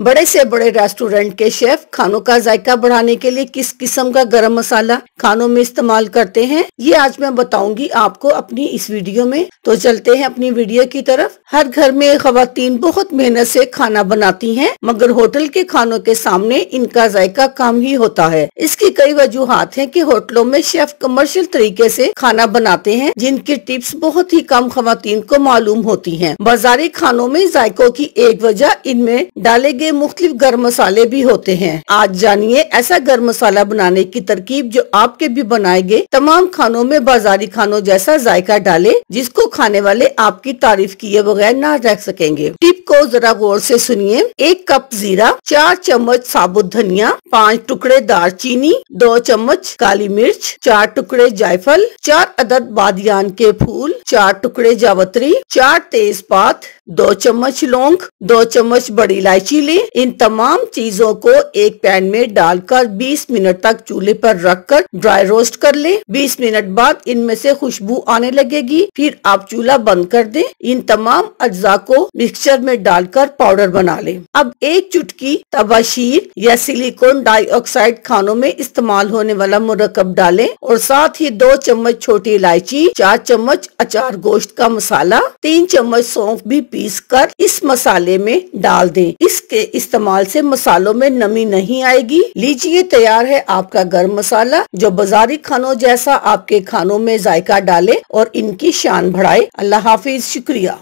बड़े से बड़े रेस्टोरेंट के शेफ खानों का जायका बढ़ाने के लिए किस किस्म का गरम मसाला खानों में इस्तेमाल करते हैं, ये आज मैं बताऊंगी आपको अपनी इस वीडियो में। तो चलते हैं अपनी वीडियो की तरफ। हर घर में खवातीन बहुत मेहनत से खाना बनाती हैं, मगर होटल के खानों के सामने इनका जायका कम ही होता है। इसकी कई वजूहात हैं कि होटलों में शेफ कमर्शियल तरीके से खाना बनाते हैं, जिनकी टिप्स बहुत ही कम खवातीन को मालूम होती हैं। बाजारी खानों में जायकों की एक वजह इनमें डाले गए मुख्तलिफ गर्म मसाले भी होते हैं। आज जानिए ऐसा गर्म मसाला बनाने की तरकीब जो आपके भी बनाए गए तमाम खानों में बाजारी खानों जैसा जायका डाले, जिसको खाने वाले आपकी तारीफ किए बगैर ना रह सकेंगे। टिप को जरा गौर से सुनिए। 1 कप जीरा, 4 चम्मच साबुत धनिया, 5 टुकड़े दालचीनी, 2 चम्मच काली मिर्च, 4 टुकड़े जायफल, 4 अदद बादियान के फूल, 4 टुकड़े जावित्री, 4 तेजपात, 2 चम्मच लौंग, 2 चम्मच बड़ी इलायची ले। इन तमाम चीजों को एक पैन में डालकर 20 मिनट तक चूल्हे पर रखकर ड्राई रोस्ट कर ले। 20 मिनट बाद इनमें से खुशबू आने लगेगी, फिर आप चूल्हा बंद कर दें। इन तमाम अज्जा को मिक्सचर में डालकर पाउडर बना ले। अब 1 चुटकी तबाशीर या सिलिकॉन डाइऑक्साइड खानों में इस्तेमाल होने वाला मुरक्कब डालें और साथ ही 2 चम्मच छोटी इलायची, 4 चम्मच अचार गोश्त का मसाला, 3 चम्मच सौंफ भी पीस कर इस मसाले में डाल दें। इसके इस्तेमाल से मसालों में नमी नहीं आएगी। लीजिए तैयार है आपका गरम मसाला, जो बाजारी खानों जैसा आपके खानों में जायका डाले और इनकी शान बढ़ाए। अल्लाह हाफिज, शुक्रिया।